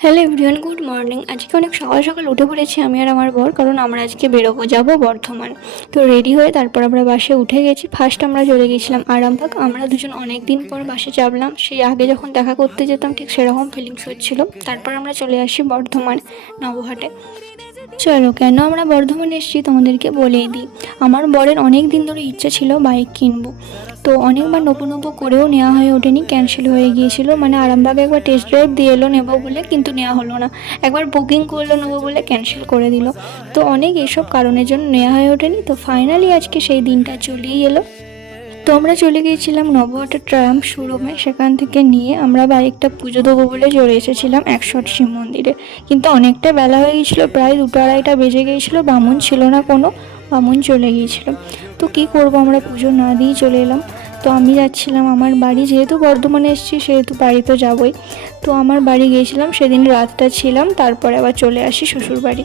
Hello everyone, good morning. আজকে অনেক সকাল সকাল উঠে পড়েছি আমি আর আমার বর, কারণ আমরা আজকে বেরোবো, যাবো বর্ধমান। তো রেডি হয়ে তারপর আমরা বাসে উঠে গেছি। ফার্স্ট আমরা চলে গেছিলাম আরামবাগ। আমরা দুজন অনেক দিন পর বাসে চাপলাম। সেই আগে যখন দেখা করতে যেতাম ঠিক সেরকম ফিলিংস হচ্ছিল। তারপর আমরা চলে আসি বর্ধমান নবহাটে। চলো, কেন আমরা বর্ধমানে এসেছি তোমাদেরকে বলেই দিই। আমার বরের অনেক দিন ধরে ইচ্ছা ছিল বাইক কিনবো, তো অনেকবার নপু করেও নেওয়া হয়ে ওঠেনি, ক্যান্সেল হয়ে গিয়েছিল। মানে আরামবাগে একবার টেস্ট ড্রাইভ দিয়ে এলো নেবো বলে, কিন্তু নেওয়া হলো না। একবার বুকিং করলো নেবো বলে, ক্যান্সেল করে দিল। তো অনেক এইসব কারণের জন্য নেওয়া হয়ে ওঠেনি। তো ফাইনালি আজকে সেই দিনটা চলেই এলো। তো আমরা চলে গিয়েছিলাম নবহাটের ট্রায়াম্ফ শোরুমে। সেখান থেকে নিয়ে আমরা বাইকটা পুজো দেবো বলে চলে এসেছিলাম 108 শিব মন্দিরে। কিন্তু অনেকটা বেলা হয়ে গিয়েছিলো, প্রায় 2-2:30 বেজে গিয়েছিলো। বামুন ছিল না কোনো, বামুন চলে গিয়েছিলো। তো কি করব, আমরা পুজো না দিয়েই চলে এলাম। তো আমি যাচ্ছিলাম আমার বাড়ি, যেহেতু বর্ধমানে এসেছি সেহেতু বাড়ি তো যাবই। তো আমার বাড়ি গিয়েছিলাম, সেদিন রাতটা ছিলাম, তারপরে আবার চলে আসি শ্বশুর বাড়ি।